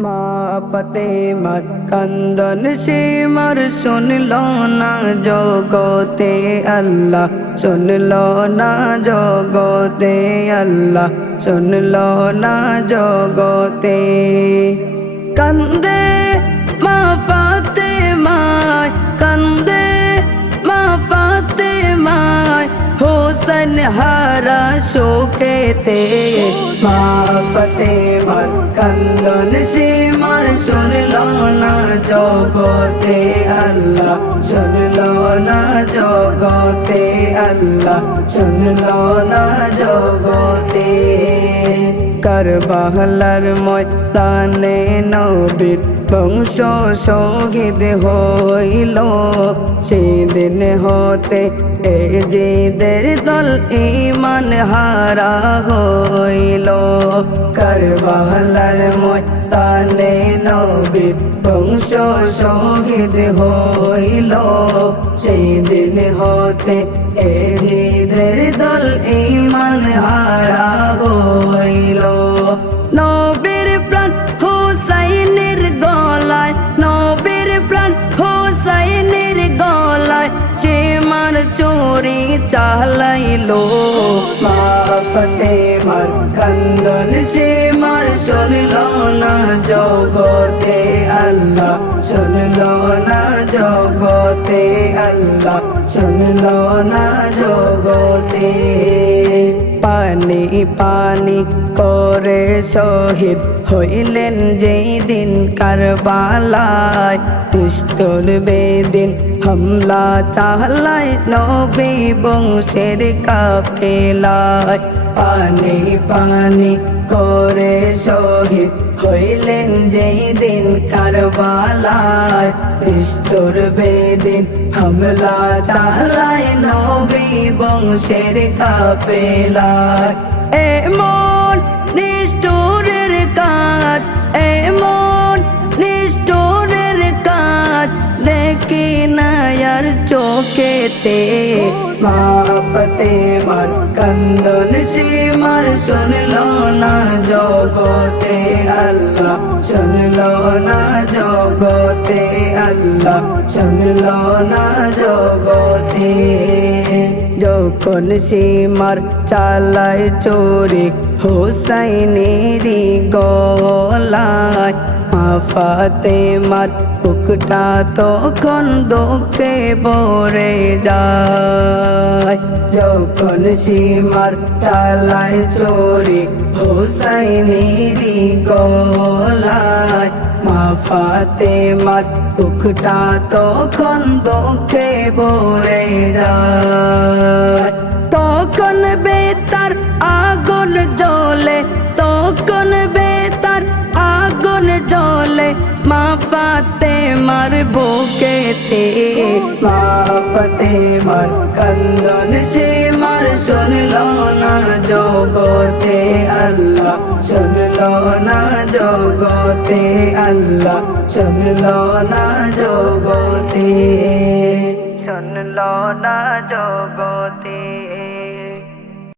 মা পতে মার কান্দন সীমার শুনল না জগতে আল্লাহ, শুনল না জগতে আল্লাহ, শুনল না জগতে। কান্দে মা পাতে মায়, কান্দে মা পাতে মায়, হোসেন হারা শোকেতে। মা পতে মার জগতে আল্লাহ, শুনল না জগতে আল্লাহ, শুনল না জগতে। কারবাহলার ময়দানে নবীর বংশ শহীদ হইল। সেদিন হতে এ যেদের দল ইমান হারা হইল। কারবাহলার ময়দানে নবীর বংশ শহীদ হইল। সেদিন হতে এ চোরি চালাইলো। মা ফতে মার কন্দন সে মার শুনল না জগতে আল্লাহ, শুনল না জগতে আল্লাহ, শুনল না জগতে। পানি পানি করে শহীদ হইলেন যেই দিন কারবালায়। তিস্তর বেদিন হামলা চাহলায় নবী বংশের কাফেলায়। পানি পানি করে শহীদ হইলেন যেই দিন কারবালায়। পিস্তল বেদিন হামলা চালায় নবী বংশের কাফেলায়। চোখেতে মা পতে মার কান্দন সীমার শুনল না জগতে আল্লাহ শুনল না জগতে আল্লাহ শুনল না জগতে যখন সীমার চালায় চোরে হোসাইনেরি গলায়, মা ফাতে মার বুকটা তখন দুঃখে ভরে যায়। যখন সীমার চালায় চোরে হোসাইনেরি গলায় ফাতে মার বুকটা তখন দুঃখে ভরে তখন বেতার আগুন জ্বলে, তখন বেতার আগুন জ্বলে, মা ফাতে মার বুকেতে, মা ফাতে মার কান্দন সে মার শুনল না জগতে আল্লাহ। না জগতে আল্লাহ শুনল না জগতে। শুনল না জগতে।